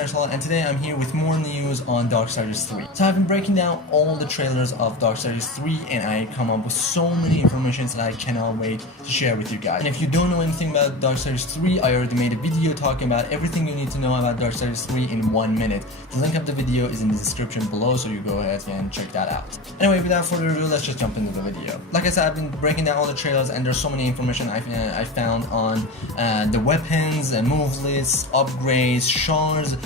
Persol, and today I'm here with more news on DarkSiders 3. So I've been breaking down all the trailers of DarkSiders 3 and I come up with so many information that I cannot wait to share with you guys. And if you don't know anything about DarkSiders 3, I already made a video talking about everything you need to know about DarkSiders 3 in 1 minute. The link of the video is in the description below, so you go ahead and check that out. Anyway, without further ado, let's just jump into the video. Like I said, I've been breaking down all the trailers and there's so many information I found on the weapons, move lists, upgrades, shards,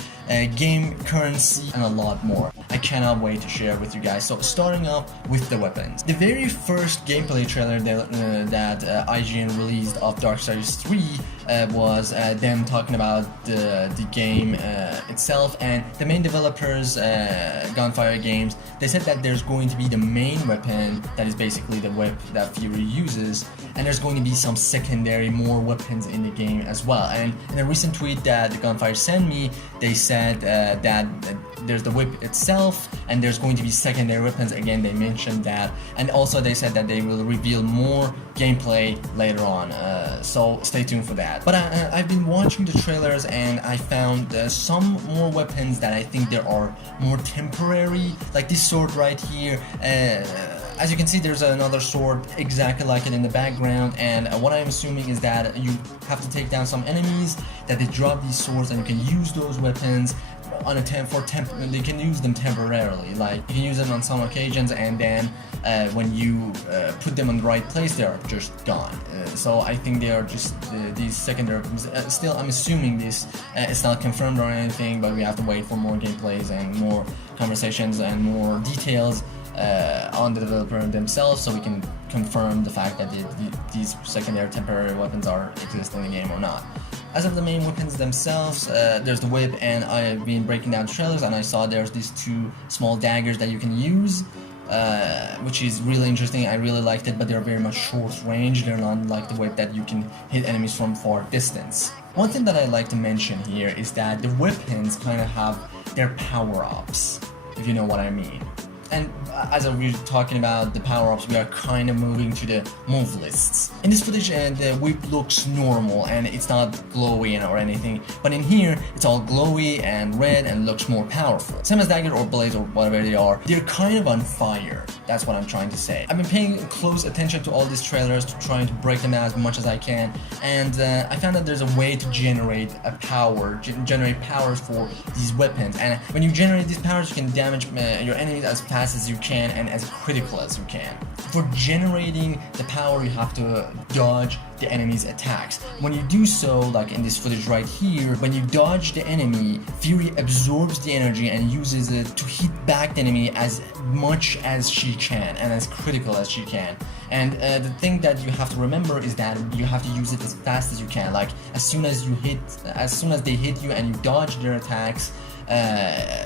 game currency, and a lot more. I cannot wait to share with you guys. So starting off with the weapons. The very first gameplay trailer that IGN released of DarkSiders 3 was them talking about the game itself, and the main developers, Gunfire Games, they said that there's going to be the main weapon that is basically the whip that Fury uses, and there's going to be some secondary more weapons in the game as well. And in a recent tweet that the Gunfire sent me, they said that there's the whip itself and there's going to be secondary weapons. Again, they mentioned that, and also they said that they will reveal more gameplay later on, so stay tuned for that. But I've been watching the trailers and I found some more weapons that I think there are more temporary, like this sword right here. As you can see, there's another sword exactly like it in the background, and what I'm assuming is that you have to take down some enemies, that they drop these swords and you can use those weapons on a they can use them temporarily. Like you can use them on some occasions, and then when you put them in the right place, they are just gone. So I think they are just these secondary weapons. Still, I'm assuming this, it's not confirmed or anything, but we have to wait for more gameplays and more conversations and more details on the developer themselves, so we can confirm the fact that these secondary temporary weapons are exist in the game or not. As of the main weapons themselves, there's the whip, and I've been breaking down trailers and I saw there's these two small daggers that you can use, which is really interesting. I really liked it, but they're very much short range. They're not like the whip that you can hit enemies from far distance. One thing that I like to mention here is that the weapons kind of have their power-ups, if you know what I mean. And as we're talking about the power-ups, we are kind of moving to the move lists. In this footage, the whip looks normal and it's not glowy or anything, but in here it's all glowy and red and looks more powerful. Same as dagger or blades or whatever they are, they're kind of on fire. That's what I'm trying to say. I've been paying close attention to all these trailers, trying to break them down as much as I can, and I found that there's a way to generate a power, generate powers for these weapons. And when you generate these powers, you can damage your enemies as fast as you can and as critical as you can. For generating the power, you have to dodge the enemy's attacks. When you do so, like in this footage right here, when you dodge the enemy, Fury absorbs the energy and uses it to hit back the enemy as much as she can and as critical as she can. And the thing that you have to remember is that you have to use it as fast as you can. Like as soon as they hit you and you dodge their attacks,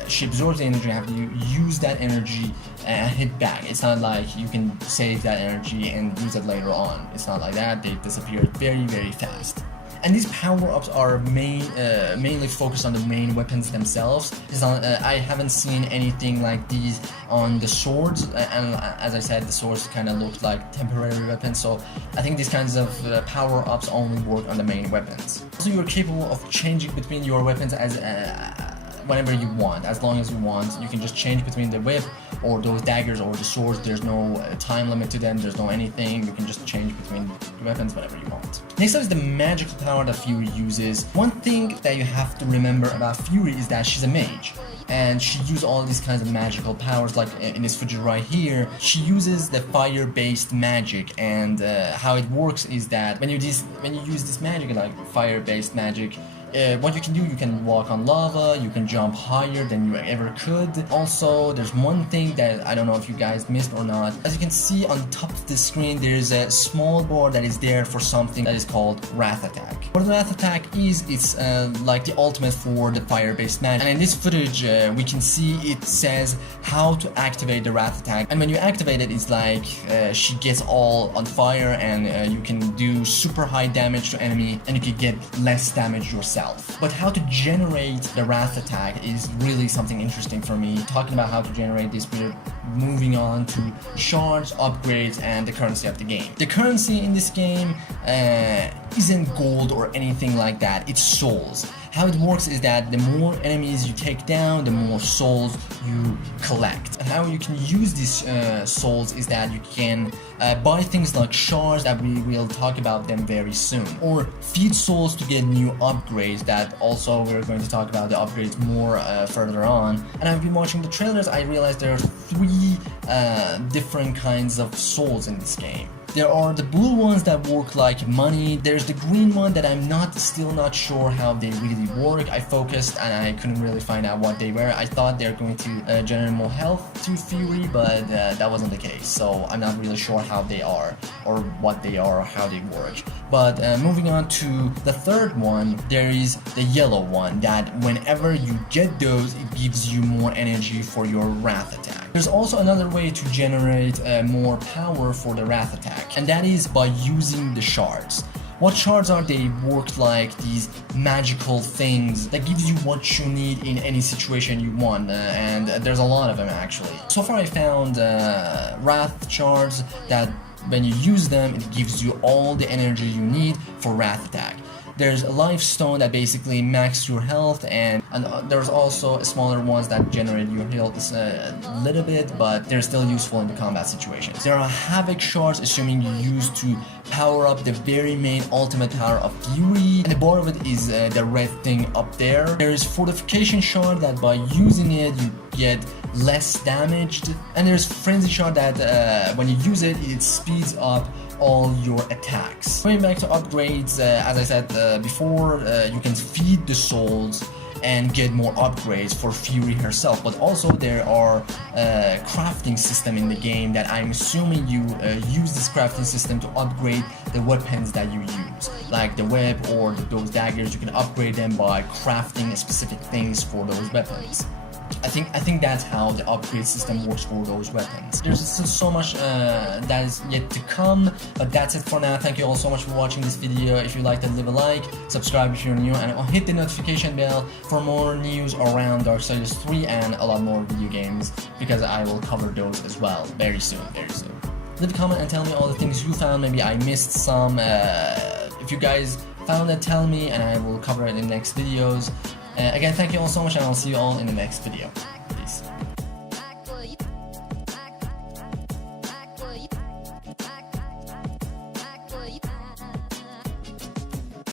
she absorbs the energy. You have to use that energy and hit back. It's not like you can save that energy and use it later on. It's not like that. They disappear very, very fast. And these power-ups are mainly focused on the main weapons themselves. It's not, I haven't seen anything like these on the swords, and as I said, the swords kind of look like temporary weapons, so I think these kinds of power-ups only work on the main weapons. So you're capable of changing between your weapons as whenever you want, as long as you want. You can just change between the whip or those daggers or the swords. There's no time limit to them, there's no anything. You can just change between the weapons whenever you want. Next up is the magical power that Fury uses. One thing that you have to remember about Fury is that she's a mage, and she uses all these kinds of magical powers. Like in this footage right here, she uses the fire-based magic, and how it works is that when you use this magic, like fire-based magic, what you can do, you can walk on lava, you can jump higher than you ever could. Also, there's one thing that I don't know if you guys missed or not. As you can see on the top of the screen, there's a small bar that is there for something that is called Wrath Attack. What the Wrath Attack is, it's like the ultimate for the fire-based magic. And in this footage, we can see it says how to activate the Wrath Attack. And when you activate it, it's like she gets all on fire, and you can do super high damage to enemy, and you can get less damage yourself. But how to generate the Wrath Attack is really something interesting for me. Talking about how to generate this, we're moving on to shards, upgrades, and the currency of the game. The currency in this game isn't gold or anything like that, it's souls. How it works is that the more enemies you take down, the more souls you collect. And how you can use these souls is that you can buy things like shards, that we will talk about them very soon, or feed souls to get new upgrades, that also we're going to talk about the upgrades more further on. And I've been watching the trailers, I realized there are 3 different kinds of souls in this game. There are the blue ones that work like money. There's the green one that I'm still not sure how they really work. I focused and I couldn't really find out what they were. I thought they're going to generate more health to Fury, but that wasn't the case. So I'm not really sure how they are, or what they are, or how they work. But moving on to the third one, there is the yellow one, that whenever you get those, it gives you more energy for your Wrath attack. There's also another way to generate more power for the Wrath attack, and that is by using the shards. What shards are? They work like these magical things that gives you what you need in any situation you want, and there's a lot of them actually. So far I found Wrath shards that when you use them, it gives you all the energy you need for Wrath attack. There's a life stone that basically maxes your health, and there's also smaller ones that generate your health a little bit, but they're still useful in the combat situations. There are Havoc shards, assuming you use to power up the very main ultimate power of Fury, and the bar of it is the red thing up there. There is Fortification shard that by using it you get less damaged, and there's Frenzy shard that when you use it, it speeds up all your attacks. Going back to upgrades, as I said before, you can feed the souls and get more upgrades for Fury herself, but also there are crafting system in the game that I'm assuming you use this crafting system to upgrade the weapons that you use, like the web or those daggers. You can upgrade them by crafting specific things for those weapons. I think that's how the upgrade system works for those weapons. There's still so much that is yet to come, but that's it for now. Thank you all so much for watching this video. If you liked it, leave a like, subscribe if you're new, and hit the notification bell for more news around DarkSiders 3 and a lot more video games, because I will cover those as well very soon, very soon. Leave a comment and tell me all the things you found. Maybe I missed some. If you guys found it, tell me and I will cover it in next videos. Again, thank you all so much, and I'll see you all in the next video.